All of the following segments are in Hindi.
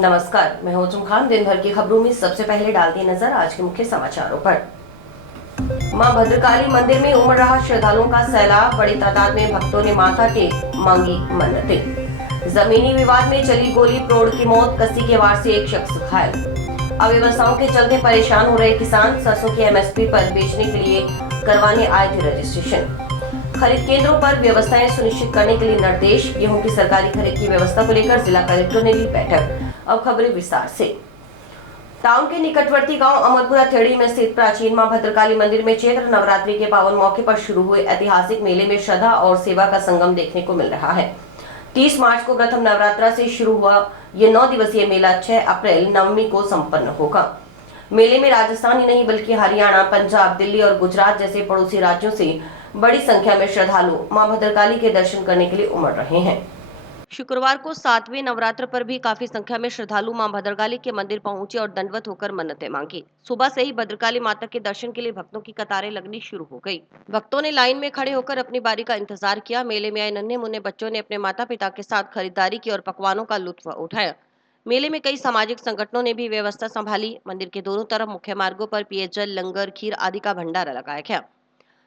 नमस्कार, मैं हूजुम खान। दिन भर की खबरों में सबसे पहले डालती है नजर आज के मुख्य समाचारों पर। मां भद्रकाली मंदिर में उमड़ रहा श्रद्धालुओं का सैलाब। बड़ी तादाद में भक्तों ने माथा टेक मांगी मन्नतें। जमीनी विवाद में चली गोली, प्रौढ़ की मौत। कसी के वार से एक शख्स घायल। अव्यवस्थाओं के चलते परेशान हो रहे किसान सरसों की एमएसपी पर बेचने के लिए करवाने आए थे रजिस्ट्रेशन। खरीद केंद्रों पर व्यवस्थाएं सुनिश्चित करने के लिए निर्देश। गेहूं की सरकारी खरीद की व्यवस्था को लेकर जिला कलेक्टर ने ली बैठक। अब खबरें विस्तार से। टाउन के निकटवर्ती गांव अमरपुरा थेड़ी में स्थित प्राचीन मां भद्रकाली मंदिर में चैत्र नवरात्रि के पावन मौके पर शुरू हुए ऐतिहासिक मेले में श्रद्धा और सेवा का संगम देखने को मिल रहा है। 30 मार्च को प्रथम नवरात्रा से शुरू हुआ ये 9 दिवसीय मेला 6 अप्रैल नवमी को संपन्न होगा। मेले में राजस्थान ही नहीं बल्कि हरियाणा, पंजाब, दिल्ली और गुजरात जैसे पड़ोसी राज्यों से बड़ी संख्या में श्रद्धालु मां भद्रकाली के दर्शन करने के लिए उमड़ रहे हैं। शुक्रवार को 7वें नवरात्र पर भी काफी संख्या में श्रद्धालु मां भद्रकाली के मंदिर पहुंचे और दंडवत होकर मन्नतें मांगी। सुबह से ही भद्रकाली माता के दर्शन के लिए भक्तों की कतारें लगनी शुरू हो गई। भक्तों ने लाइन में खड़े होकर अपनी बारी का इंतजार किया। मेले में आए नन्हे मुन्ने बच्चों ने अपने माता पिता के साथ खरीदारी की और पकवानों का लुत्फ उठाया। मेले में कई सामाजिक संगठनों ने भी व्यवस्था संभाली। मंदिर के दोनों तरफ मुख्य मार्गों पर पेयजल, लंगर, खीर आदि का भंडारा लगाया गया।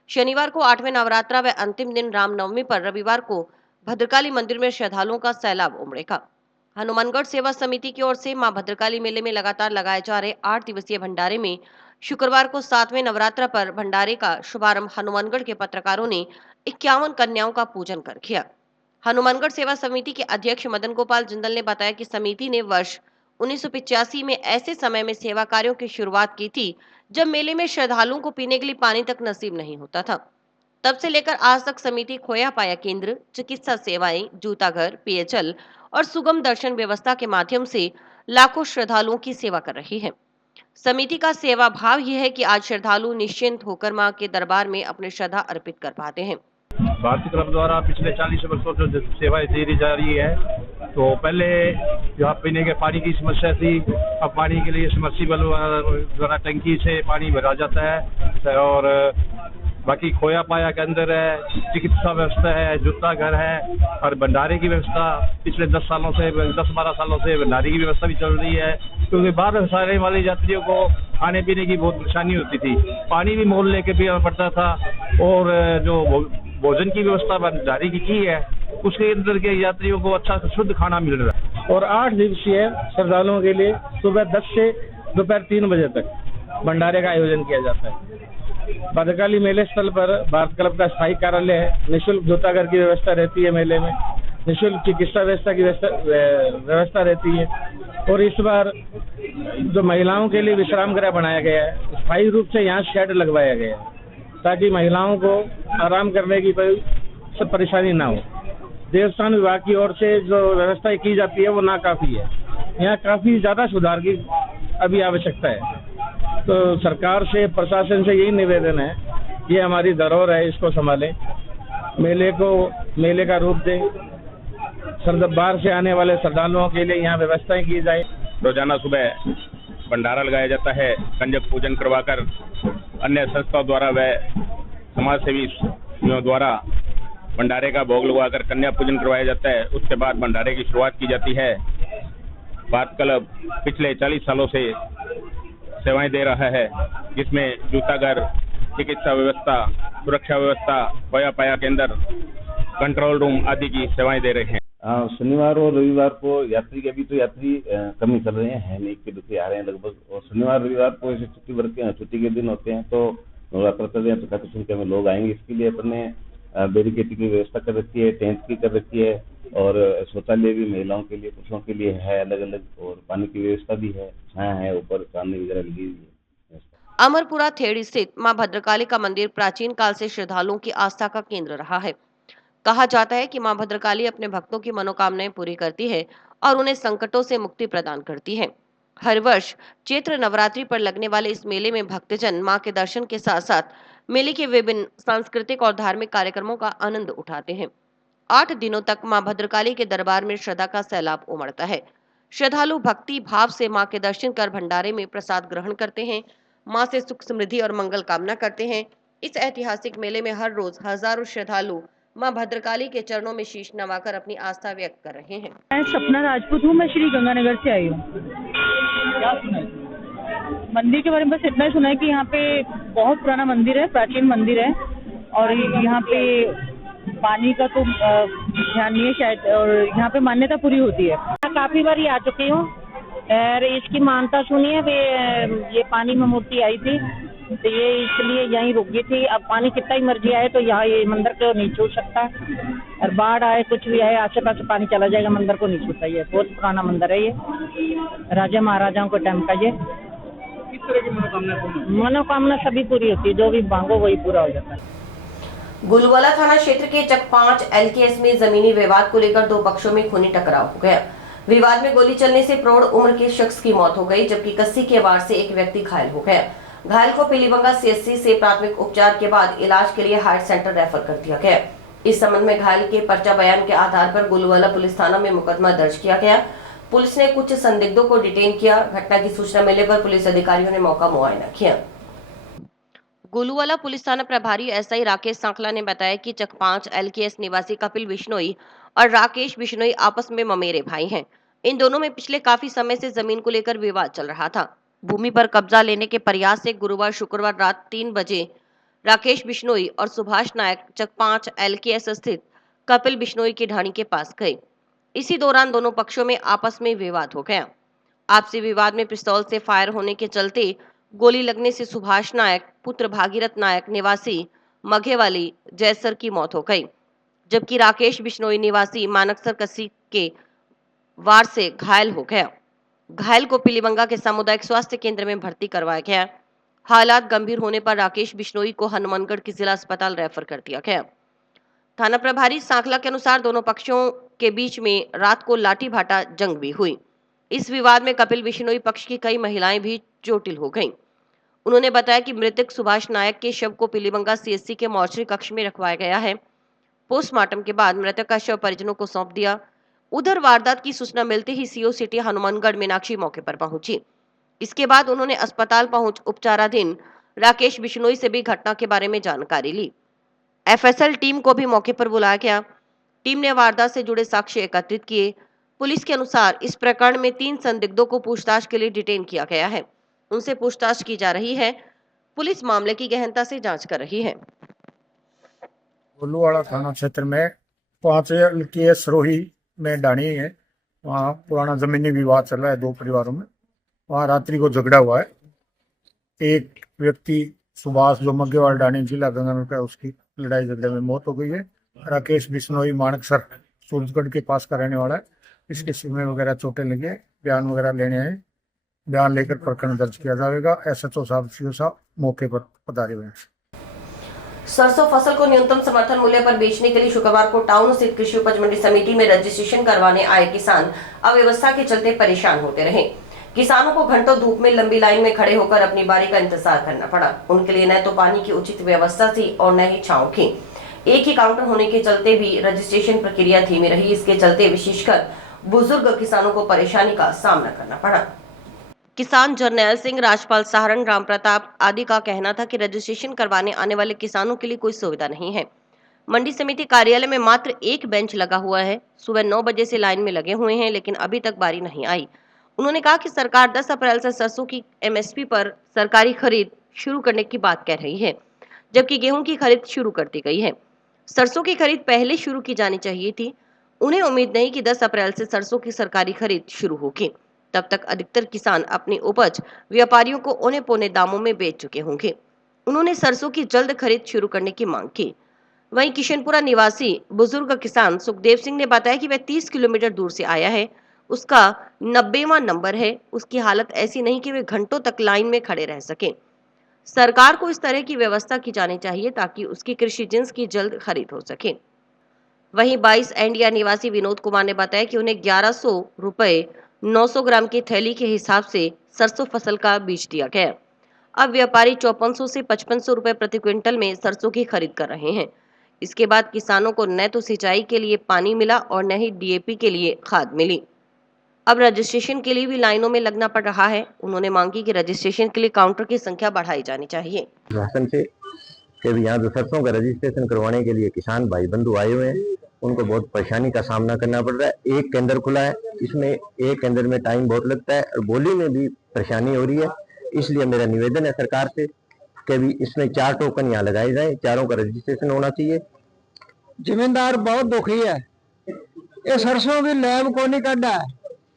शनिवार को 8वें नवरात्रा व अंतिम दिन रामनवमी पर रविवार को भद्रकाली मंदिर में श्रद्धालुओं का सैलाब उमड़ेगा। हनुमानगढ़ सेवा समिति की ओर से मां भद्रकाली मेले में लगातार लगाए जा रहे 8 दिवसीय भंडारे में शुक्रवार को 7वें नवरात्र पर भंडारे का शुभारंभ हनुमानगढ़ के पत्रकारों ने 51 कन्याओं का पूजन कर किया। हनुमानगढ़ सेवा समिति के अध्यक्ष मदन गोपाल जिंदल ने बताया कि समिति ने वर्ष 1985 में ऐसे समय में सेवा कार्यों की शुरुआत की थी जब मेले में श्रद्धालुओं को पीने के लिए पानी तक नसीब नहीं होता था। तब से लेकर आज तक समिति खोया पाया केंद्र, चिकित्सा सेवाएं, जूता घर, पेयजल और सुगम दर्शन व्यवस्था के माध्यम से लाखों श्रद्धालुओं की सेवा कर रही है। समिति का सेवा भाव यह है कि आज श्रद्धालु निश्चिंत होकर मां के दरबार में अपनी श्रद्धा अर्पित कर पाते हैं। भारतीय क्लब द्वारा पिछले 40 वर्षों से सेवाएं दी जा रही है। तो पहले यहाँ पीने के पानी की समस्या थी, अब पानी के लिए समर्सिबल द्वारा टंकी से पानी भरा जाता है और बाकी खोया पाया के अंदर है, चिकित्सा व्यवस्था है, जूता घर है और भंडारे की व्यवस्था पिछले 10-12 सालों से भंडारे की व्यवस्था भी चल रही है। क्योंकि बाहर सारे वाले यात्रियों को खाने पीने की बहुत परेशानी होती थी, पानी भी मोल लेके पीना पड़ता था और जो भोजन की व्यवस्था भंडारे की है उसके अंदर के यात्रियों को अच्छा शुद्ध खाना मिल रहा है। और 8 दिवसीय श्रद्धालुओं के लिए सुबह 10 से दोपहर 3 बजे तक भंडारे का आयोजन किया जाता है। भद्रकाली मेले स्थल पर भारत क्लब का स्थायी कार्यालय है। निःशुल्क जूताघर की व्यवस्था रहती है मेले में, निःशुल्क चिकित्सा व्यवस्था की व्यवस्था रहती है और इस बार जो महिलाओं के लिए विश्राम गृह बनाया गया है, स्थायी रूप से यहाँ शेड लगवाया गया है ताकि महिलाओं को आराम करने की कोई परेशानी ना हो। देवस्थान विभाग की ओर से जो व्यवस्था की जाती है वो नाकाफी है। यहाँ काफी ज्यादा सुधार की अभी आवश्यकता है। तो सरकार से, प्रशासन से यही निवेदन है, ये हमारी धरोहर है, इसको संभालें, मेले का रूप दें। बाहर से आने वाले श्रद्धालुओं के लिए यहाँ व्यवस्थाएं की जाए। रोजाना सुबह भंडारा लगाया जाता है, कंजक पूजन करवाकर अन्य संस्थाओं द्वारा व समाज सेवी द्वारा भंडारे का भोग लगवाकर कन्या पूजन करवाया जाता है। उसके बाद भंडारे की शुरुआत की जाती है। भारत क्लब पिछले 40 सालों से सेवाएं दे रहा है, जिसमें जूता घर, चिकित्सा व्यवस्था, सुरक्षा व्यवस्था, खोया पाया केंद्र, कंट्रोल रूम आदि की सेवाएं दे रहे हैं। शनिवार और रविवार को यात्री कमी कर रहे हैं, नहीं के दुखी आ रहे हैं लगभग। और शनिवार रविवार को ऐसे छुट्टी के दिन होते हैं तो नवरात्र तो काफी संख्या में लोग आएंगे। इसके लिए अपने बैरिकेड की व्यवस्था कर रखी है, टेंट की कर रखी है और शौचालय भी महिलाओं के लिए, पुरुषों के लिए है अलग अलग, और पानी की व्यवस्था भी है, छाया है, ऊपर चांदनी वगैरह लगी हुई है। अमरपुरा थेड़ी स्थित मां भद्रकाली का मंदिर प्राचीन काल से श्रद्धालुओं की आस्था का केंद्र रहा है। कहा जाता है कि मां भद्रकाली अपने भक्तों की मनोकामनाएं पूरी करती है और उन्हें संकटों से मुक्ति प्रदान करती है। हर वर्ष चैत्र नवरात्रि पर लगने वाले इस मेले में भक्तजन मां के दर्शन के साथ साथ मेले के विभिन्न सांस्कृतिक और धार्मिक कार्यक्रमों का आनंद उठाते हैं। 8 दिनों तक मां भद्रकाली के दरबार में श्रद्धा का सैलाब उमड़ता है। श्रद्धालु भक्ति भाव से मां के दर्शन कर भंडारे में प्रसाद ग्रहण करते हैं, मां से सुख समृद्धि और मंगल कामना करते हैं। इस ऐतिहासिक मेले में हर रोज हजारों श्रद्धालु मां भद्रकाली के चरणों में शीश नवाकर अपनी आस्था व्यक्त कर रहे हैं। मैं सपना राजपूत हूँ। मैं श्री गंगानगर से आई हूँ। क्या सुना है? मंदिर के बारे में बस इतना ही सुना है कि यहाँ पे बहुत पुराना मंदिर है, प्राचीन मंदिर है और यहाँ पे पानी का तो ध्यान नहीं है शायद, और यहाँ पे मान्यता पूरी होती है। काफी बार आ चुकी हूँ और इसकी मानता सुनी है। ये पानी में मूर्ति आई थी तो ये इसलिए यहीं रुक गई थी। अब पानी कितना ही मर्जी आए तो यहाँ ये मंदिर को नहीं छू सकता, और बाढ़ आए कुछ भी आए आसे पास पानी चला जाएगा, मंदिर को नहीं छूता। ये बहुत पुराना मंदिर है, ये राजा महाराजाओं के टाइम का। ये किस तरह की मनोकामना? मनोकामना सभी पूरी होती है, जो भी मांगो वही पूरा हो जाता है। गुलवाला थाना क्षेत्र के चक 5 LKS में जमीनी विवाद को लेकर दो पक्षों में खूनी टकराव हो गया। विवाद में गोली चलने से प्रौढ़ उम्र के शख्स की मौत हो गई, जबकि कस्सी के वार से एक व्यक्ति घायल हो गया। घायल को पीलीबंगा CSC से प्राथमिक उपचार के बाद इलाज के लिए हार्ट सेंटर रेफर कर दिया गया। इस संबंध में घायल के पर्चा बयान के आधार पर गुलवाला पुलिस थाना में मुकदमा दर्ज किया गया। पुलिस ने कुछ संदिग्धों को डिटेन किया। घटना की सूचना मिलने पर पुलिस अधिकारियों ने मौका मुआयना किया। गुलवाला पुलिस थाना प्रभारी SI राकेश सांखला ने बताया कि चक 5 LKS निवासी कपिल बिश्नोई और राकेश बिश्नोई आपस में ममेरे भाई हैं। इन दोनों में पिछले काफी समय से जमीन को लेकर विवाद चल रहा था। भूमि पर कब्जा लेने के प्रयास से गुरुवार शुक्रवार रात 3 बजे राकेश बिश्नोई और सुभाष नायक चक 5 LKS स्थित कपिल बिश्नोई की ढाणी के पास गए। इसी दौरान दोनों पक्षों में आपस में विवाद हो गया। आपसी विवाद में पिस्तौल से फायर होने के चलते गोली लगने से सुभाष नायक पुत्र भागीरथ नायक निवासी मघेवाली जैसर की मौत हो गई, जबकि राकेश बिश्नोई निवासी मानकसर कस्सी के वार से घायल हो गया। घायल को पीलीबंगा के सामुदायिक स्वास्थ्य केंद्र में भर्ती करवाया गया। हालात गंभीर होने पर राकेश बिश्नोई को हनुमानगढ़ के जिला अस्पताल रेफर कर दिया गया। थाना प्रभारी सांखला के अनुसार दोनों पक्षों के बीच में रात को लाठी भाटा जंग भी हुई। इस विवाद में कपिल बिश्नोई पक्ष की कई महिलाएं भी चोटिल हो गईं। उन्होंने बताया कि मृतक सुभाष नायक के शव को पीलीबंगा CSC के मोर्चरी कक्ष में रखवाया गया है। पोस्टमार्टम के बाद मृतक का शव परिजनों को सौंप दिया। उधर वारदात की सूचना मिलते ही CO सिटी हनुमानगढ़ मीनाक्षी मौके पर पहुंची। इसके बाद उन्होंने अस्पताल पहुंच उपचाराधीन राकेश बिश्नोई से भी घटना के बारे में जानकारी ली। FSL टीम को भी मौके पर बुलाया गया। टीम ने वारदात से जुड़े साक्ष्य एकत्रित किए। पुलिस के अनुसार इस प्रकरण में 3 संदिग्धों को पूछताछ के लिए डिटेन किया गया है। उनसे पूछताछ की जा रही है। पुलिस मामले की गहनता से जांच कर रही है। गुलवाला थाना क्षेत्र में 5 LKS रोही में ढाणी है, वहाँ पुराना जमीनी विवाद चल रहा है 2 परिवारों में। वहाँ रात्रि को झगड़ा हुआ है। एक व्यक्ति सुभाष जो मग्गेवाल ढाणी जिला गंगानगर का, उसकी लड़ाई झगड़े में मौत हो गई है। राकेश बिश्नोई मानकसर सूरजगढ़ के पास का रहने वाला है। इसके सिर में वगैरह चोटें लगी है। बयान वगैरह लेने हैं, बयान लेकर प्रकरण दर्ज किया जाएगा। SHO साहब CO साहब मौके पर पधारे हुए हैं। सरसों फसल को न्यूनतम समर्थन मूल्य पर बेचने के लिए शुक्रवार को टाउन स्थित कृषि उपज मंडी समिति में रजिस्ट्रेशन करवाने आए किसान अव्यवस्था के चलते परेशान होते रहे। किसानों को घंटों धूप में लंबी लाइन में खड़े होकर अपनी बारी का इंतजार करना पड़ा। उनके लिए न तो पानी की उचित व्यवस्था थी और न ही छांव की। एक ही काउंटर होने के चलते भी रजिस्ट्रेशन प्रक्रिया धीमी रही। इसके चलते विशेषकर बुजुर्ग किसानों को परेशानी का सामना करना पड़ा। किसान जरनैल सिंह, राजपाल सहारण, राम प्रताप आदि का कहना था कि रजिस्ट्रेशन करवाने आने वाले किसानों के लिए कोई सुविधा नहीं है। मंडी समिति कार्यालय में मात्र एक बेंच लगा हुआ है। सुबह 9 बजे से लाइन में लगे हुए हैं, लेकिन अभी तक बारी नहीं आई। उन्होंने कहा कि सरकार 10 अप्रैल से सरसों की MSP पर सरकारी खरीद शुरू करने की बात कह रही है, जबकि गेहूं की खरीद शुरू कर दी गई है। सरसों की खरीद पहले शुरू की जानी चाहिए थी। उन्हें उम्मीद नहीं कि 10 अप्रैल से सरसों की सरकारी खरीद शुरू होगी। तब तक अधिकतर किसान अपनी उपज व्यापारियों को औने पौने दामों में बेच चुके होंगे। उन्होंने सरसों की जल्द खरीद शुरू करने की मांग की। वहीं किशनपुरा निवासी बुजुर्ग किसान सुखदेव सिंह ने बताया कि वह 30 किलोमीटर दूर से आया है। उसका 90वां नंबर है। उसकी हालत ऐसी नहीं कि वे घंटों तक लाइन में खड़े रह सके। सरकार को इस तरह की व्यवस्था की जानी चाहिए ताकि उसकी कृषि जिन्स की जल्द खरीद हो सके। वहीं 22 एंडिया निवासी विनोद कुमार ने बताया कि उन्हें 1100 रुपए 900 ग्राम की थैली के हिसाब से सरसों फसल का बीज दिया गया। अब व्यापारी 5400 से 5500 रुपए प्रति क्विंटल में सरसों की खरीद कर रहे हैं। इसके बाद किसानों को न तो सिंचाई के लिए पानी मिला और न ही DAP के लिए खाद मिली। अब रजिस्ट्रेशन के लिए भी लाइनों में लगना पड़ रहा है। उन्होंने मांग की कि रजिस्ट्रेशन के लिए काउंटर की संख्या बढ़ाई जानी चाहिए। झारखंड से कि अभी यहाँ जो सरसों का रजिस्ट्रेशन करवाने के लिए किसान भाई बंधु आए हुए हैं, उनको बहुत परेशानी का सामना करना पड़ रहा है। एक केंद्र खुला है, इसमें एक केंद्र में टाइम बहुत लगता है और बोली में भी परेशानी हो रही है। इसलिए मेरा निवेदन है सरकार से कि भी इसमें 4 टोकन यहाँ लगाए जाए, चारों का रजिस्ट्रेशन होना चाहिए। जमींदार बहुत दुखी है, ये सरसों की लैब को नहीं काटा है,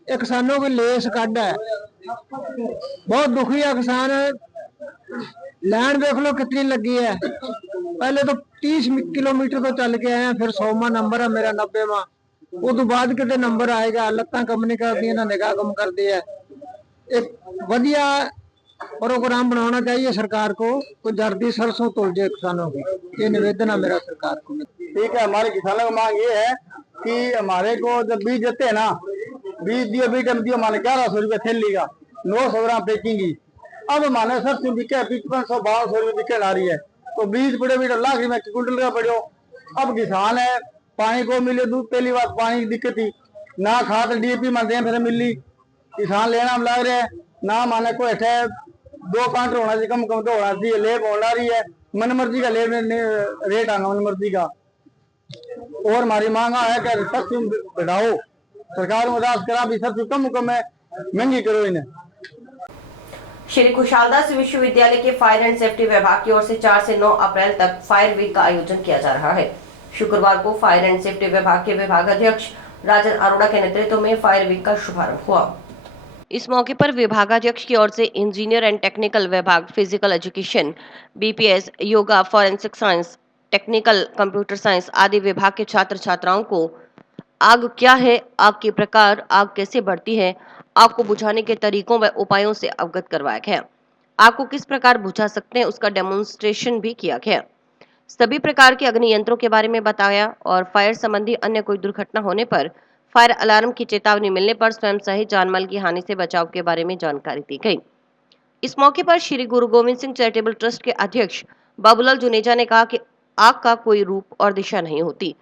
ये किसानों की लेस काटा है, बहुत दुखी है किसान। लैंड देख लो कितनी लगी है, पहले तो 30 किलोमीटर तो चल के आए हैं, फिर 100वां नंबर है मेरा, 90वां, वो तो बाद कितने नंबर आएगा। लत्ता कंपनी कर दी ना, निगाह कम कर दी है। एक बढ़िया प्रोग्राम बनाना चाहिए सरकार को, कोई जल्दी सरसों तोड़ दे किसानों की, ये निवेदन है मेरा सरकार को। ठीक है, हमारे किसानों की मांग ये है कि हमारे को जब बीज देते हैं ना, बीज दियो हमारे 1100 रुपये थैली का, 900 ग्राम पैकिंग की। अब हमारे सरसों बिके 5500-1200 रुपये बिके आ रही है, तो बीज बड़े बड़े लाख रुपये क्विंटल का पड़ो। अब किसान है, पानी को मिले दूध, पहली बात पानी की दिक्कत थी ना, खाद DAP मानते हैं फिर मिली, किसान लेना हम लग रहे हैं ना, माने को है 2 काउंटर होना चाहिए, कम तो होना चाहिए। लेब होना रही है, मन मर्जी का लेब रेट आना, मन मर्जी का। और हमारी मांग है कि सरसों बढ़ाओ, सरकार में उदास करा भी सरसों कम है, महंगी करो इन्हें। श्री कुशालदास विश्वविद्यालय के फायर एंड सेफ्टी विभाग की ओर से 4 से 9 अप्रैल तक फायर वीक का आयोजन किया जा रहा है। शुक्रवार को फायर एंड सेफ्टी विभाग के विभागाध्यक्ष राजन अरोड़ा के नेतृत्व में फायर वीक का शुभारंभ हुआ। इस मौके पर विभागाध्यक्ष की ओर से इंजीनियर एंड टेक्निकल विभाग, physical education, BPS, yoga, forensic science, technical computer science आदि विभाग के छात्र छात्राओं को आग क्या है, आग के प्रकार, आग कैसे बढ़ती है, आग को बुझाने के तरीकों व उपायों से अवगत करवाया गया। आग को किस प्रकार बुझा सकते हैं उसका डेमोन्स्ट्रेशन भी किया गया। सभी प्रकार के अग्नि यंत्रों के बारे में बताया और फायर संबंधी अन्य कोई दुर्घटना होने पर फायर अलार्म की चेतावनी मिलने पर स्वयं सहित जानमाल की हानि से बचाव के बारे में जानकारी दी गई। इस मौके पर श्री गुरु गोविंद सिंह चैरिटेबल ट्रस्ट के अध्यक्ष बाबूलाल जुनेजा ने कहा कि आग का कोई रूप और दिशा नहीं होती,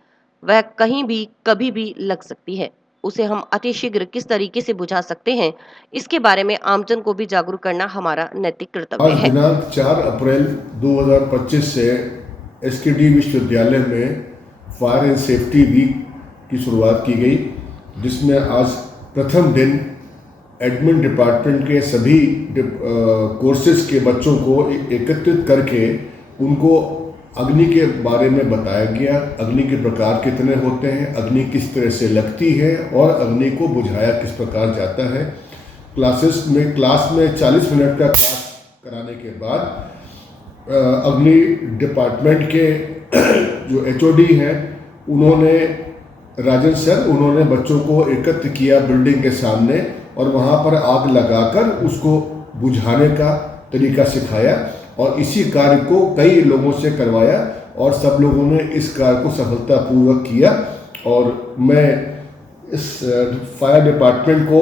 वह कहीं भी कभी भी लग सकती है, उसे हम अतिशीघ्र किस तरीके से बुझा सकते हैं, इसके बारे में आमजन को भी जागरूक करना हमारा नैतिक कर्तव्य है। दिनांक 4 अप्रैल 2025 से SKD विश्वविद्यालय में फायर एंड सेफ्टी वीक की शुरुआत की गई, जिसमें आज प्रथम दिन एडमिन डिपार्टमेंट के सभी कोर्सेज के बच्चों को एकत्रित करके उनको अग्नि के बारे में बताया गया। अग्नि के प्रकार कितने होते हैं, अग्नि किस तरह से लगती है और अग्नि को बुझाया किस प्रकार जाता है। क्लास में 40 मिनट का क्लास कराने के बाद अग्नि डिपार्टमेंट के जो HOD हैं उन्होंने बच्चों को एकत्र किया बिल्डिंग के सामने और वहाँ पर आग लगाकर उसको बुझाने का तरीका सिखाया और इसी कार्य को कई लोगों से करवाया और सब लोगों ने इस कार्य को सफलतापूर्वक किया। और मैं इस फायर डिपार्टमेंट को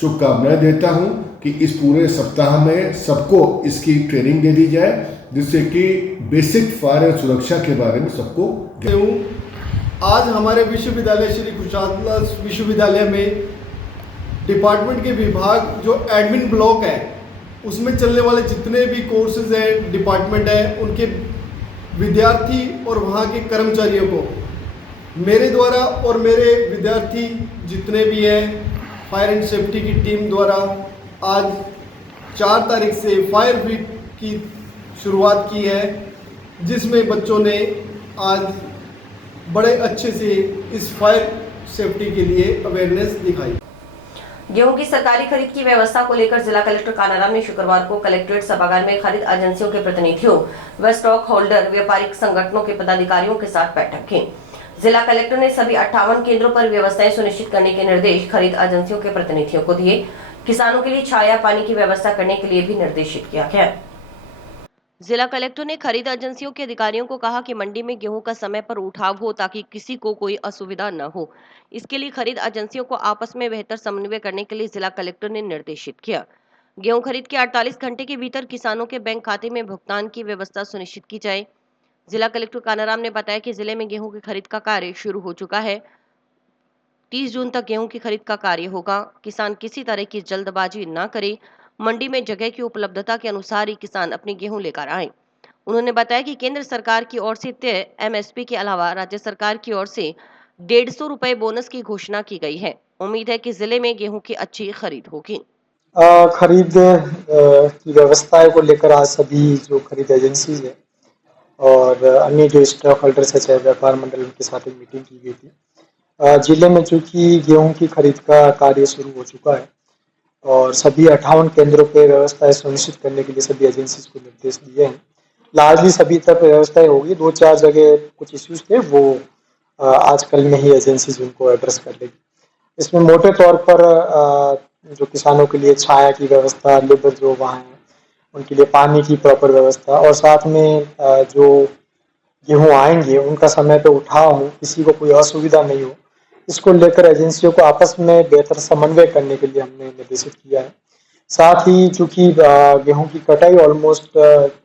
शुभकामनाएं देता हूं कि इस पूरे सप्ताह में सबको इसकी ट्रेनिंग दे दी जाए, जिससे कि बेसिक फायर सुरक्षा के बारे में सबको। आज हमारे विश्वविद्यालय श्री कुशालदास विश्वविद्यालय में डिपार्टमेंट के विभाग जो एडमिन ब्लॉक है उसमें चलने वाले जितने भी कोर्सेज हैं, डिपार्टमेंट है, उनके विद्यार्थी और वहाँ के कर्मचारियों को मेरे द्वारा और मेरे विद्यार्थी जितने भी हैं फायर एंड सेफ्टी की टीम द्वारा आज 4 तारीख से फायर वीक की शुरुआत की है, जिसमें बच्चों ने आज बड़े अच्छे से इस फायर सेफ्टी के लिए अवेयरनेस दिखाई। गेहूं की सरकारी खरीद की व्यवस्था को लेकर जिला कलेक्टर कानाराम ने शुक्रवार को कलेक्ट्रेट सभागार में खरीद एजेंसियों के प्रतिनिधियों व स्टॉक होल्डर व्यापारिक संगठनों के पदाधिकारियों के साथ बैठक की। जिला कलेक्टर ने सभी 58 केंद्रों पर व्यवस्थाएं सुनिश्चित करने के निर्देश खरीद एजेंसियों के प्रतिनिधियों को दिए। किसानों के लिए छाया पानी की व्यवस्था करने के लिए भी निर्देशित किया गया। जिला कलेक्टर ने खरीद एजेंसियों के अधिकारियों को कहा कि मंडी में गेहूं का समय पर उठाव हो ताकि किसी को कोई असुविधा न हो। इसके लिए खरीद एजेंसियों को आपस में बेहतर समन्वय करने के लिए जिला कलेक्टर ने निर्देशित किया। गेहूं खरीद के 48 घंटे के भीतर किसानों के बैंक खाते में भुगतान की व्यवस्था सुनिश्चित की जाए। जिला कलेक्टर कानाराम ने बताया कि जिले में गेहूं की खरीद का कार्य शुरू हो चुका है। 30 जून तक गेहूं की खरीद का कार्य होगा। किसान किसी तरह की जल्दबाजी न करे। मंडी में जगह की उपलब्धता के अनुसार ही किसान अपनी गेहूं लेकर आए। उन्होंने बताया कि केंद्र सरकार की ओर से तय MSP के अलावा राज्य सरकार की ओर से 150 रुपए बोनस की घोषणा की गई है। उम्मीद है कि जिले में गेहूं की अच्छी खरीद होगी। खरीद की व्यवस्थाएं को लेकर आज सभी जो खरीद एजेंसी है और अन्य जो स्टॉक होल्डर्स है चाहे व्यापार मंडल उनके साथ एक मीटिंग की गई थी। जिले में चूंकि गेहूं की खरीद का कार्य शुरू हो चुका है और सभी 58 केंद्रों पे व्यवस्थाएं सुनिश्चित करने के लिए सभी एजेंसीज को निर्देश दिए हैं। लार्जली सभी तक व्यवस्थाएं होगी। 2-4 जगह कुछ इश्यूज थे वो आजकल में ही एजेंसीज उनको एड्रेस कर लेगी। इसमें मोटे तौर पर जो किसानों के लिए छाया की व्यवस्था, लेबर जो वहाँ है उनके लिए पानी की प्रॉपर व्यवस्था और साथ में जो गेहूँ आएंगे उनका समय पे उठाव हो, किसी को कोई असुविधा नहीं हो, इसको लेकर एजेंसियों को आपस में बेहतर समन्वय करने के लिए हमने निर्देशित किया है। साथ ही चूंकि गेहूं की कटाई ऑलमोस्ट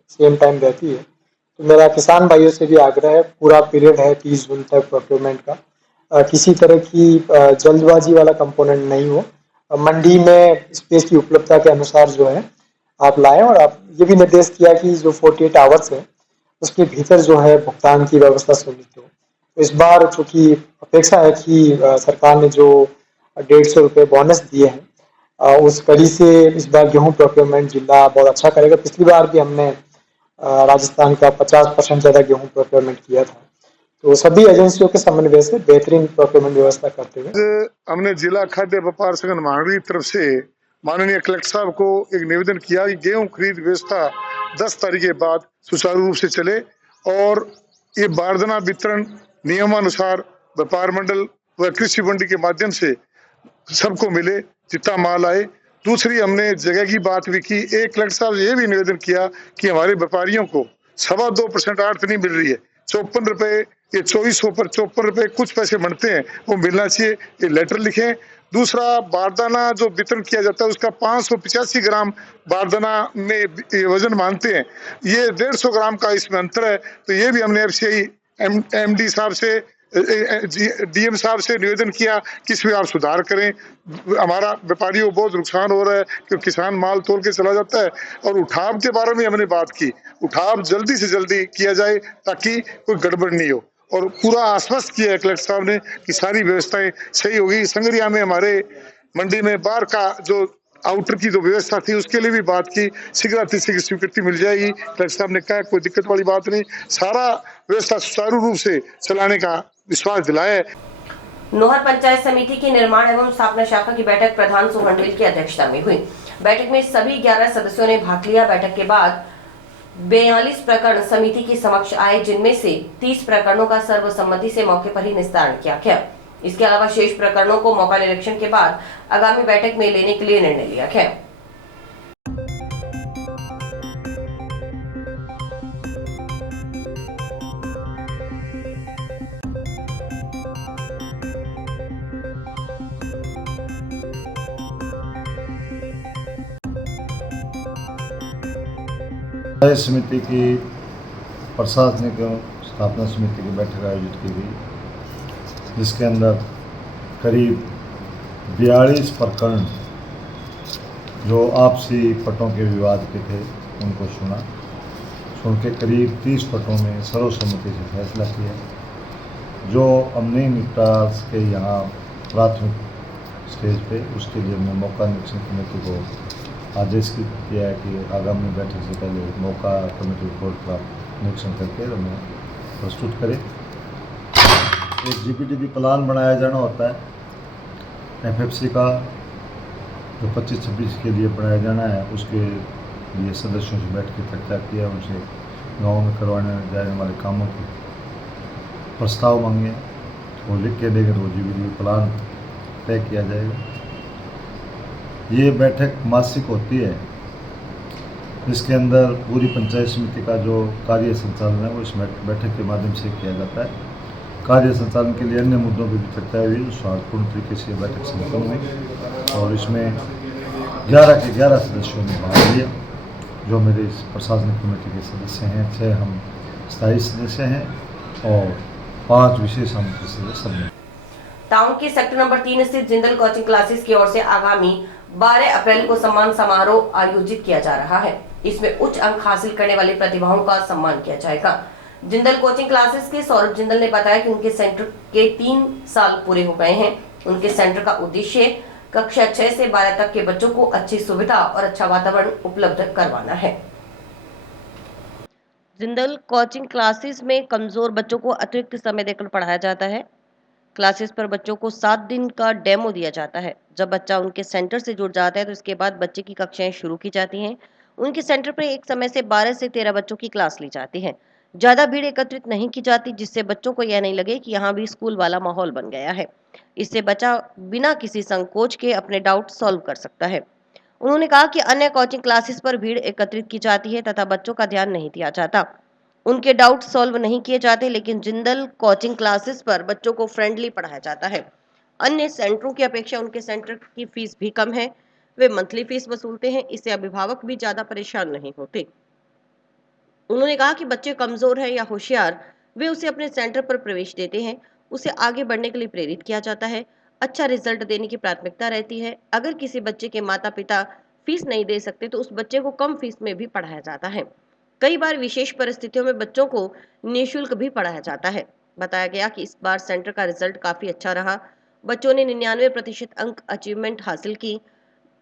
सेम टाइम रहती है, तो मेरा किसान भाइयों से भी आग्रह है, पूरा पीरियड है 30 जून तक प्रोक्योरमेंट का, किसी तरह की जल्दबाजी वाला कंपोनेंट नहीं हो। मंडी में स्पेस की उपलब्धता के अनुसार जो है आप लाएं और आप ये भी निर्देश किया कि जो 48 आवर्स है उसके भीतर जो है भुगतान की व्यवस्था सुनिश्चित हो। तो इस बार चूंकि अपेक्षा है कि सरकार ने जो 150 रुपये बोनस दिए हैं उस कड़ी से इस बार गेहूं प्रोक्योरमेंट जिला बहुत अच्छा करेगा। पिछली बार भी हमने राजस्थान का 50% ज़्यादा गेहूं प्रोक्योरमेंट किया था। तो सभी एजेंसियों के समन्वय से बेहतरीन प्रोक्योरमेंट व्यवस्था करते हुए हमने जिला खाद्य व्यापार संगठन महानगरी की तरफ से माननीय कलेक्टर साहब को एक निवेदन किया कि गेहूं खरीद व्यवस्था 10 तारीख के बाद सुचारू रूप से चले और ये बारदाना वितरण नियमानुसार व्यापार मंडल व कृषि मंडी के माध्यम से सबको मिले, जितना माल आए। दूसरी हमने जगह की बात भी की। एक कलेक्टर साहब ये भी निवेदन किया कि हमारे व्यापारियों को 2.25% आड़त नहीं मिल रही है, 54 रुपए ये 2400 पर 54 रुपए कुछ पैसे बनते हैं वो मिलना चाहिए, ये लेटर लिखें। दूसरा बारदाना जो वितरण किया जाता है उसका 585 ग्राम बारदाना में वजन मानते हैं, ये 150 ग्राम का इसमें अंतर है। तो ये भी हमने FCI MD साहब से DM साहब से निवेदन किया कि इसमें आप सुधार करें। हमारा व्यापारियों को बहुत नुकसान हो रहा है कि किसान माल तोड़ के चला जाता है। और उठाव के बारे में हमने बात की, उठाव जल्दी से जल्दी किया जाए ताकि कोई गड़बड़ नहीं हो और पूरा आश्वस्त किया है कलेक्टर साहब ने कि सारी व्यवस्थाएं सही होगी। संगरिया में हमारे मंडी में बाहर का जो आउटर की जो व्यवस्था थी उसके लिए भी बात की, शीघ्र स्वीकृति मिल जाएगी। कलेक्टर साहब ने कहा कोई दिक्कत वाली बात नहीं, सारा व्यवस्था सुचारू रूप से चलाने का विश्वास दिलाया है। नोहर पंचायत समिति की निर्माण एवं स्थापना शाखा की बैठक प्रधान सोहनडील की अध्यक्षता में हुई। बैठक में सभी 11 सदस्यों ने भाग लिया। बैठक के बाद 42 प्रकरण समिति के समक्ष आए, जिनमें से 30 प्रकरणों का सर्वसम्मति से मौके पर ही निस्तारण किया गया। इसके अलावा शेष प्रकरणों को मौका निरीक्षण के बाद आगामी बैठक में लेने के लिए निर्णय लिया गया। समिति की प्रशासनिक एवं स्थापना समिति की बैठक आयोजित की गई, जिसके अंदर करीब 42 प्रकरण जो आपसी पटों के विवाद के थे उनको सुन के करीब 30 पटों में सर्वसम्मति से फैसला किया। जो हमने निपटा के यहाँ प्राथमिक स्टेज पे, उसके लिए हमने मौका निरीक्षण कमेटी को आदेश किया है कि आगामी बैठक से पहले मौका कमेटी रिपोर्ट का निरीक्षण करके हमें प्रस्तुत करें। एक GPDP प्लान बनाया जाना होता है FFC का, जो 25-26 के लिए बनाया जाना है, उसके लिए सदस्यों से बैठ के चर्चा किया, उनसे गाँव में करवाने जाने वाले कामों के प्रस्ताव मांगे, वो लिख के देंगे तो वो GPDP प्लान तय किया जाएगा। ये बैठक मासिक होती है, इसके अंदर पूरी पंचायत समिति का जो कार्य संचालन है वो इस बैठक के माध्यम से किया जाता है। कार्य संचालन के लिए अन्य मुद्दों पर भी चर्चा हुई, सौहार्दपूर्ण तरीके से बैठक संपन्न हुई और इसमें 11 के 11 सदस्यों ने भाग लिया, जो मेरे इस प्रशासनिक कमेटी के सदस्य हैं। 6 हम स्थायी सदस्य हैं और 5 विशेष समिति सदस्य हैं। टाउन के सेक्टर नंबर 3 स्थित जिंदल कोचिंग क्लासेस की ओर से आगामी 12 अप्रैल को सम्मान समारोह आयोजित किया जा रहा है। इसमें उच्च अंक हासिल करने वाली प्रतिभाओं का सम्मान किया जाएगा। जिंदल कोचिंग क्लासेस के सौरभ जिंदल ने बताया कि उनके सेंटर के 3 साल पूरे हो गए हैं। उनके सेंटर का उद्देश्य कक्षा 6 से 12 तक के बच्चों को अच्छी सुविधा और अच्छा वातावरण उपलब्ध करवाना है। जिंदल कोचिंग क्लासेस में कमजोर बच्चों को अतिरिक्त समय देकर पढ़ाया जाता है। क्लासेस पर बच्चों को 7 दिन का डेमो दिया जाता है। जब बच्चा उनके सेंटर से जुड़ जाता है तो इसके बाद बच्चे की कक्षाएं शुरू की जाती हैं। उनके सेंटर पर एक समय से 12 से 13 बच्चों की क्लास ली जाती है। ज्यादा भीड़ एकत्रित नहीं की जाती, जिससे बच्चों को यह नहीं लगे कि यहाँ भी स्कूल वाला माहौल बन गया है। इससे बच्चा बिना किसी संकोच के अपने डाउट सॉल्व कर सकता है। उन्होंने कहा कि अन्य कोचिंग क्लासेस पर भीड़ एकत्रित की जाती है तथा बच्चों का ध्यान नहीं दिया जाता, उनके डाउट सॉल्व नहीं किए जाते, लेकिन जिंदल कोचिंग क्लासेस पर बच्चों को फ्रेंडली पढ़ाया जाता है। अन्य सेंटरों की अपेक्षा उनके सेंटर की फीस भी कम है। वे मंथली फीस वसूलते हैं, इससे अभिभावक भी ज्यादा परेशान नहीं होते। उन्होंने कहा कि बच्चे कमजोर है या होशियार, वे उसे अपने सेंटर पर प्रवेश देते हैं, उसे आगे बढ़ने के लिए प्रेरित किया जाता है। अच्छा रिजल्ट देने की प्राथमिकता रहती है। अगर किसी बच्चे के माता पिता फीस नहीं दे सकते तो उस बच्चे को कम फीस में भी पढ़ाया जाता है। कई बार विशेष परिस्थितियों में बच्चों को निःशुल्क भी पढ़ाया जाता है। बताया गया कि इस बार सेंटर का रिजल्ट काफी अच्छा रहा। बच्चों ने 99% अंक अचीवमेंट हासिल की।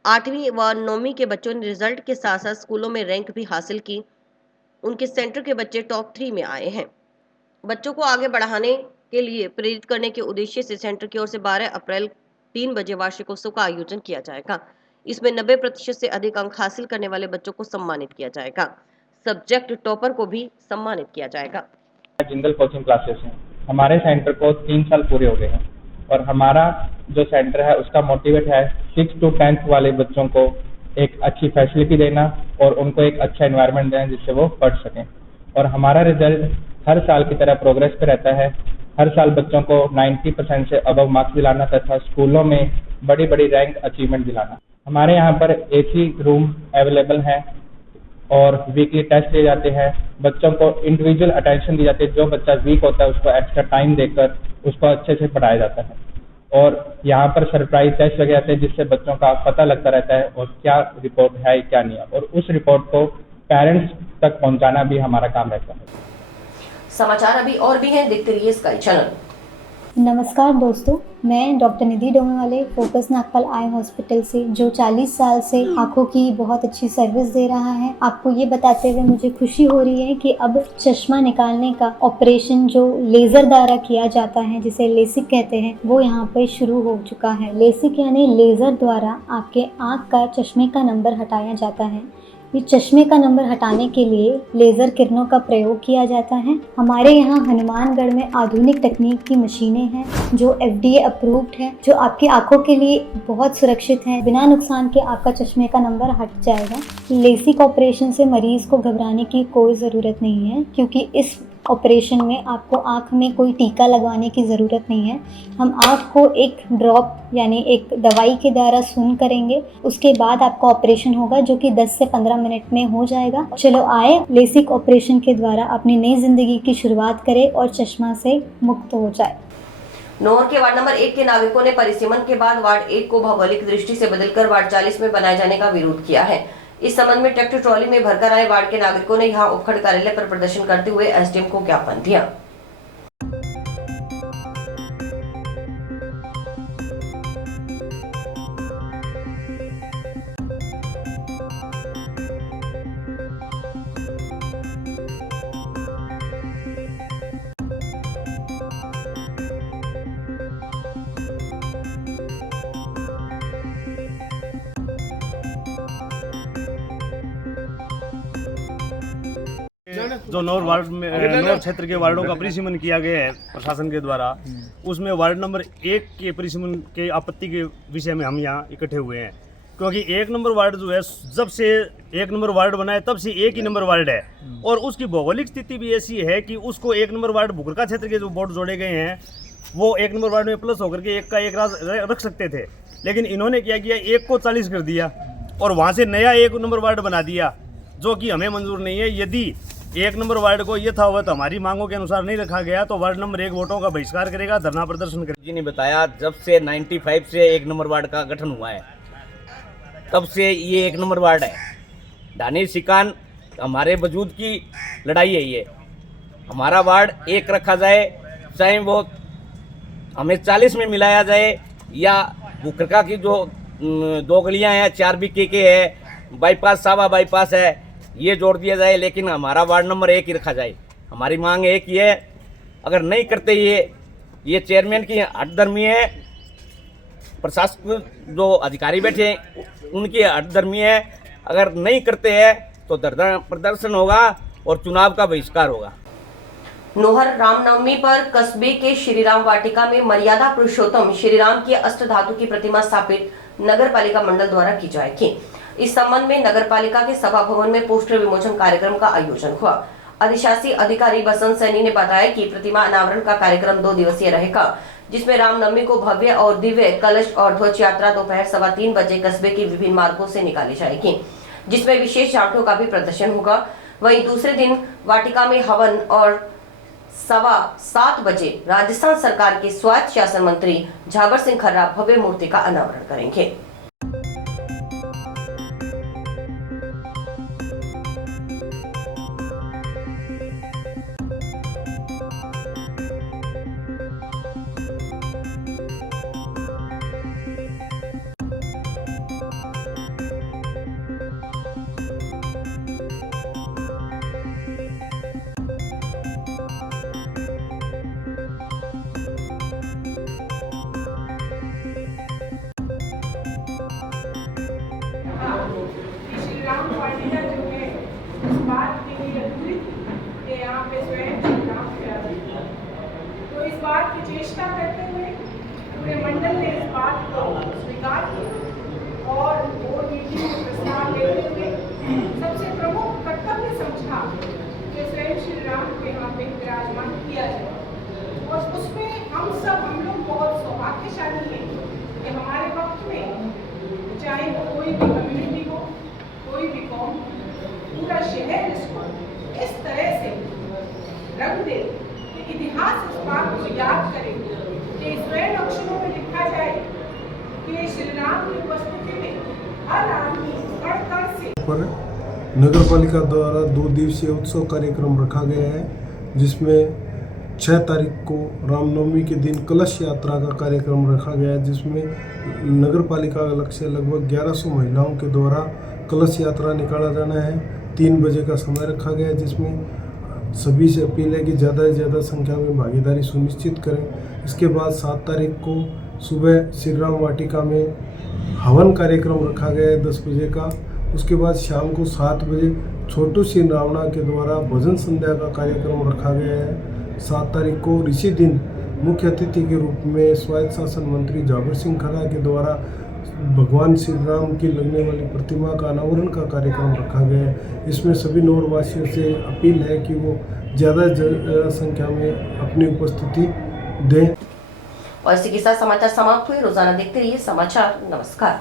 8वीं व 9वीं के बच्चों ने रिजल्ट के साथ साथ स्कूलों में रैंक भी हासिल की। उनके सेंटर के बच्चे टॉप 3 में आए हैं। बच्चों को आगे बढ़ाने के लिए प्रेरित करने के उद्देश्य से सेंटर की ओर से 12 अप्रैल 3 बजे वार्षिकोत्सव का आयोजन किया जाएगा। इसमें 90% से अधिक अंक हासिल करने वाले बच्चों को सम्मानित किया जाएगा। सब्जेक्ट टॉपर को भी सम्मानित किया जाएगा। जिंदल कोचिंग क्लासेस है, हमारे सेंटर को 3 साल पूरे हो गए हैं और हमारा जो सेंटर है उसका मोटिवेट है 6 to 10th वाले बच्चों को एक अच्छी फैसिलिटी देना और उनको एक अच्छा एनवायरनमेंट देना जिससे वो पढ़ सकें। और हमारा रिजल्ट हर साल की तरह प्रोग्रेस पे रहता है। हर साल बच्चों को 90% से अबव मार्क्स दिलाना तथा स्कूलों में बड़ी बड़ी रैंक अचीवमेंट दिलाना। हमारे यहाँ पर AC रूम अवेलेबल है और वीकली टेस्ट लिए जाते हैं। बच्चों को इंडिविजुअल अटेंशन दी जाती है। जो बच्चा वीक होता है उसको एक्स्ट्रा टाइम देकर उसको अच्छे से पढ़ाया जाता है। और यहाँ पर सरप्राइज टेस्ट लगे जाते हैं जिससे बच्चों का पता लगता रहता है और क्या रिपोर्ट है क्या नहीं है, और उस रिपोर्ट को पेरेंट्स तक पहुँचाना भी हमारा काम रहता है। समाचार अभी और भी हैं, देखते रहिए स्काई चैनल। नमस्कार दोस्तों, मैं डॉक्टर निधि डोमेवाले फोकस नागपाल आई हॉस्पिटल से, जो 40 साल से आंखों की बहुत अच्छी सर्विस दे रहा है। आपको ये बताते हुए मुझे खुशी हो रही है कि अब चश्मा निकालने का ऑपरेशन जो लेज़र द्वारा किया जाता है, जिसे लेसिक कहते हैं, वो यहाँ पे शुरू हो चुका है। लेसिक यानी लेज़र द्वारा आपके आँख का चश्मे का नंबर हटाया जाता है। ये चश्मे का नंबर हटाने के लिए लेज़र किरणों का प्रयोग किया जाता है। हमारे यहाँ हनुमानगढ़ में आधुनिक तकनीक की मशीनें हैं जो FDA अप्रूव्ड है, जो आपकी आंखों के लिए बहुत सुरक्षित है। बिना नुकसान के आपका चश्मे का नंबर हट जाएगा। लेसिक ऑपरेशन से मरीज़ को घबराने की कोई ज़रूरत नहीं है, क्योंकि इस ऑपरेशन में आपको आँख में कोई टीका लगवाने की ज़रूरत नहीं है। हम आँख को एक ड्रॉप यानी एक दवाई के द्वारा सून करेंगे, उसके बाद आपका ऑपरेशन होगा जो कि 10 से 15 मिनट में हो जाएगा। चलो आए लेसिक ऑपरेशन के द्वारा अपनी नई ज़िंदगी की शुरुआत करें और चश्मा से मुक्त हो जाए। नौर के वार्ड नंबर 1 के नागरिकों ने परिसीमन के बाद वार्ड 1 को भौगोलिक दृष्टि से बदलकर वार्ड 40 में बनाए जाने का विरोध किया है। इस संबंध में ट्रैक्टर ट्रॉली में भरकर आए वार्ड के नागरिकों ने यहां उपखंड कार्यालय पर प्रदर्शन करते हुए SDM को ज्ञापन दिया। जो नौर वार्ड में नौर क्षेत्र के वार्डों का परिसीमन किया गया है प्रशासन के द्वारा, उसमें वार्ड नंबर 1 के परिसीमन के आपत्ति के विषय में हम यहाँ इकट्ठे हुए हैं। क्योंकि 1 नंबर वार्ड जो है, जब से 1 नंबर वार्ड बना है तब से 1 ही नंबर वार्ड है, और उसकी भौगोलिक स्थिति भी ऐसी है कि उसको 1 नंबर वार्ड भुकरका क्षेत्र के जो बोर्ड जोड़े गए हैं वो 1 नंबर वार्ड में प्लस होकर के 1 का 1 रख सकते थे, लेकिन इन्होंने क्या किया, 1 को 40 कर दिया और वहाँ से नया 1 नंबर वार्ड बना दिया, जो कि हमें मंजूर नहीं है। यदि 1 नंबर वार्ड को यथावत हमारी मांगों के अनुसार नहीं रखा गया तो वार्ड नंबर 1 वोटों का बहिष्कार करेगा, धरना प्रदर्शन करेगा। जी ने बताया जब से 95 से 1 नंबर वार्ड का गठन हुआ है तब से ये 1 नंबर वार्ड है, ढानी सिकान हमारे वजूद की लड़ाई है। ये हमारा वार्ड एक रखा जाए, चाहे वो हमें 40 में मिलाया जाए या बुकरका की जो 2 गलियां हैं, 4 BK के है, बाईपास सावा बाईपास है, ये जोड़ दिया जाए, लेकिन हमारा वार्ड नंबर 1 ही रखा जाए। हमारी मांग एक ही है, अगर नहीं करते ये चेयरमैन की हठधर्मी है, प्रशासन जो अधिकारी बैठे हैं उनकी हठधर्मी है। अगर नहीं करते हैं तो प्रदर्शन होगा और चुनाव का बहिष्कार होगा। नोहर रामनवमी पर कस्बे के श्रीराम वाटिका में मर्यादा पुरुषोत्तम श्रीराम की अष्टधातु की प्रतिमा स्थापित नगर पालिका मंडल द्वारा की जाएगी। इस संबंध में नगर पालिका के सभा भवन में पोस्टर विमोचन कार्यक्रम का आयोजन हुआ। अधिशासी अधिकारी बसंत सैनी ने बताया कि प्रतिमा अनावरण का कार्यक्रम 2 दिवसीय रहेगा, जिसमें रामनवमी को भव्य और दिव्य कलश और ध्वज यात्रा दोपहर 3:15 बजे कस्बे के विभिन्न मार्गों से निकाली जाएगी, जिसमें विशेष झांकियों का भी प्रदर्शन होगा। वहीं दूसरे दिन वाटिका में हवन और 7:15 बजे राजस्थान सरकार के स्वायत्त शासन मंत्री झाबर सिंह खर्रा भव्य मूर्ति का अनावरण करेंगे। श्रीराम वाटिका जो है इस बात के लिए अद्वित कि यहाँ पे स्वयं श्रीराम विराजमान। तो इस बात की चेष्टा करते हुए पूरे मंडल ने इस बात को स्वीकार किया और बोर्ड मीटिंग में प्रस्ताव लेते हुए सबसे प्रमुख कर्तव्य समझा कि स्वयं श्रीराम को यहाँ पे विराजमान किया जाए। और उसमें हम लोग बहुत सौभाग्यशाली हैं कि हमारे वक्त में चाहे वो कोई भी कम्युनिटी हो, कोई भी कौम, पूरा शहर इसको इस तरह से रंग दे कि इतिहास इस बात को याद करे कि स्वर्ण अक्षरों में लिखा जाए कि श्री राम की उपस्थिति में हर आदमी कण-कण से। पर नगर पालिका द्वारा 2 दिवसीय उत्सव कार्यक्रम रखा गया है, जिसमें 6 तारीख को रामनवमी के दिन कलश यात्रा का कार्यक्रम रखा गया है, जिसमें नगर पालिका का लक्ष्य लगभग 1100 महिलाओं के द्वारा कलश यात्रा निकाला जाना है। 3 बजे का समय रखा गया है, जिसमें सभी से अपील है कि ज़्यादा से ज़्यादा संख्या में भागीदारी सुनिश्चित करें। इसके बाद 7 तारीख को सुबह श्रीराम वाटिका में हवन कार्यक्रम रखा गया है 10 बजे का। उसके बाद शाम को 7 बजे छोटू सिंह रावणा के द्वारा भजन संध्या का कार्यक्रम रखा गया है। 7 तारीख को इसी दिन मुख्य अतिथि के रूप में स्वायत्त शासन मंत्री झाबर सिंह खर्रा के द्वारा भगवान श्री राम की लगने वाली प्रतिमा का अनावरण का कार्यक्रम रखा गया है। इसमें सभी नौरवासियों से अपील है कि वो ज़्यादा संख्या में अपनी उपस्थिति दें। और इसी के साथ समाचार समाप्त हुए। रोजाना देखते रहिए समाचार। नमस्कार।